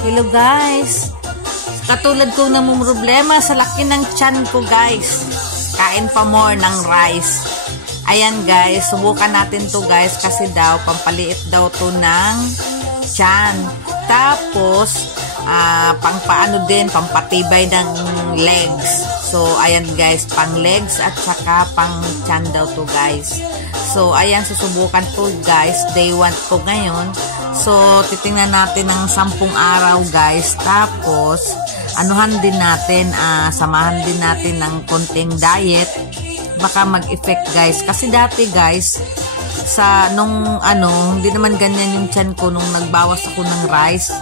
Hello guys. Katulad kong namumroblema sa laki ng tiyan ko guys. Kain pa more ng rice. Ayan guys, subukan natin to guys kasi daw pampaliit daw to ng tiyan. Tapos pangpaano din, pampatibay ng legs. So ayan guys, pang legs at saka pang tiyan daw to guys. So ayan, susubukan to guys. Day 1 ko ngayon. So titingnan natin ng 10 araw guys. Tapos anuhan din natin, samahan din natin ng konting diet. Baka mag-effect guys. Kasi dati guys, sa hindi naman ganyan yung tiyan ko nung nagbawas ako ng rice.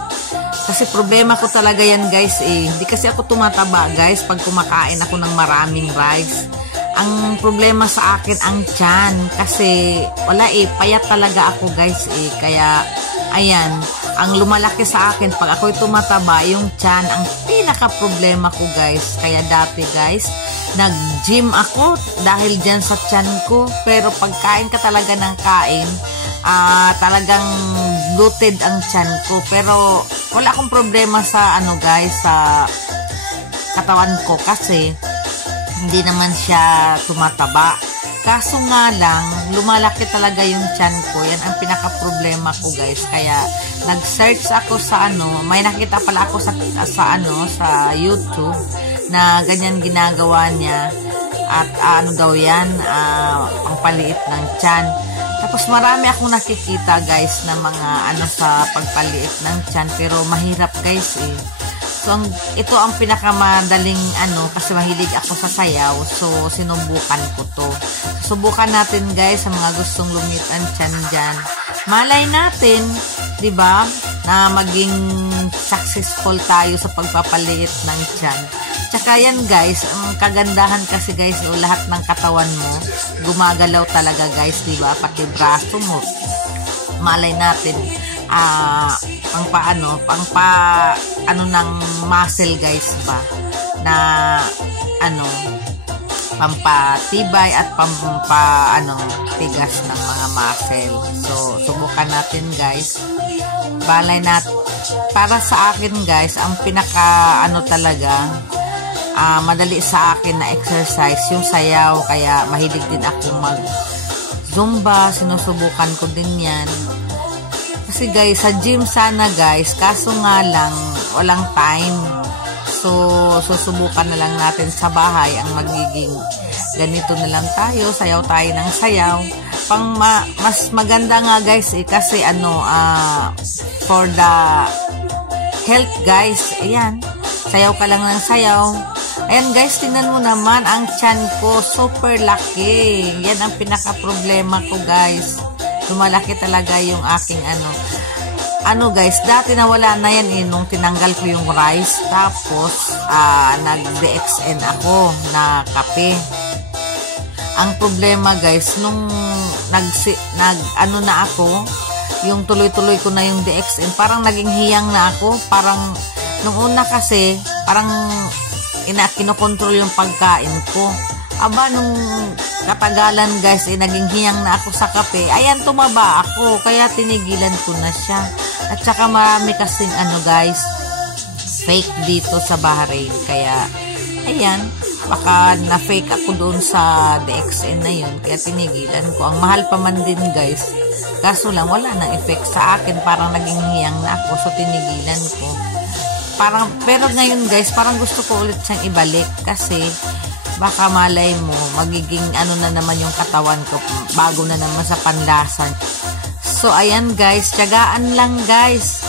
Kasi problema ko talaga yan guys Hindi kasi ako tumataba guys pag kumakain ako ng maraming rice. Ang problema sa akin ang tiyan. Kasi wala payat talaga ako guys Kaya ayan, ang lumalaki sa akin pag ako'y tumataba, yung tiyan ang pinaka-problema ko guys. Kaya dati guys, nag-gym ako dahil dyan sa tiyan ko. Pero pagkain ka talaga ng kain, talagang bloated ang tiyan ko. Pero wala akong problema sa guys, sa katawan ko kasi hindi naman siya tumataba. Kaso nga lang, lumalaki talaga yung tiyan ko. Yan ang pinaka-problema ko guys. Kaya nag-search ako sa may nakita pala ako sa YouTube na ganyan ginagawa niya. At daw yan, pangpaliit ng tiyan. Tapos marami akong nakikita guys na mga sa pagpaliit ng tiyan. Pero mahirap guys So, ito ang pinakamadaling kasi mahilig ako sa sayaw. So, sinubukan ko to. Subukan natin guys sa mga gustong lumit ang tiyan dyan. Malay natin, di ba, na maging successful tayo sa pagpapaliit ng tiyan. Tsaka yan guys, ang kagandahan kasi guys, lahat ng katawan mo, gumagalaw talaga guys, di ba? Pati braso mo. Malay natin, ng muscle guys ba na pampatibay at tigas ng mga muscle. So subukan natin guys. Balay natin para sa akin guys, ang pinaka talaga madali sa akin na exercise yung sayaw. Kaya mahilig din ako mag zumba, sinusubukan ko din yan. Kasi guys, sa gym sana guys, kaso nga lang, walang time. So, susubukan na lang natin sa bahay ang magiging ganito na lang tayo, sayaw tayo ng sayaw. Mas maganda nga guys kasi for the health guys, ayan, sayaw ka lang ng sayaw. Ayan guys, tingnan mo naman, ang tiyan ko, super laki. Yan ang pinaka-problema ko guys. Lumalaki talaga yung aking guys, dati nawala na yan nung tinanggal ko yung rice. Tapos nag-DXN ako na kape. Ang problema guys, nung na ako, yung tuloy-tuloy ko na yung DXN, parang naging hiyang na ako. Parang nung una kasi parang kinokontrol yung pagkain ko. Nung katagalan guys, naging hiyang na ako sa kape. Ayan, tumaba ako. Kaya tinigilan ko na siya. At saka marami kasing guys, fake dito sa Bahrain. Kaya, ayan, baka na-fake ako doon sa DXN na yun. Kaya tinigilan ko. Ang mahal pa man din guys. Kaso lang, wala nang effect sa akin. Parang naging hiyang na ako. So, tinigilan ko. Pero ngayon guys, parang gusto ko ulit siyang ibalik. Kasi, baka malay mo, magiging na naman yung katawan ko, bago na naman sa panlasan. So, ayan guys, tiyagaan lang guys.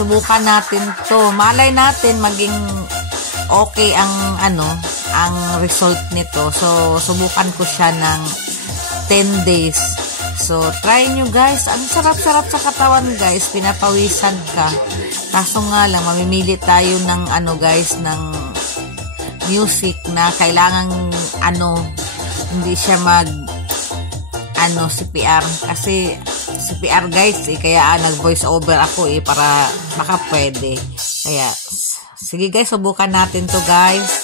Subukan natin to. Malay natin, maging okay ang result nito. So, subukan ko siya ng 10 days. So, try nyo guys. Ang sarap-sarap sa katawan guys. Pinapawisan ka. Kaso nga lang, mamimili tayo ng guys, ng music na kailangan hindi siya mag CPR kasi CPR guys kaya nag voice over ako para baka pwede. Kaya sige guys, subukan natin to guys.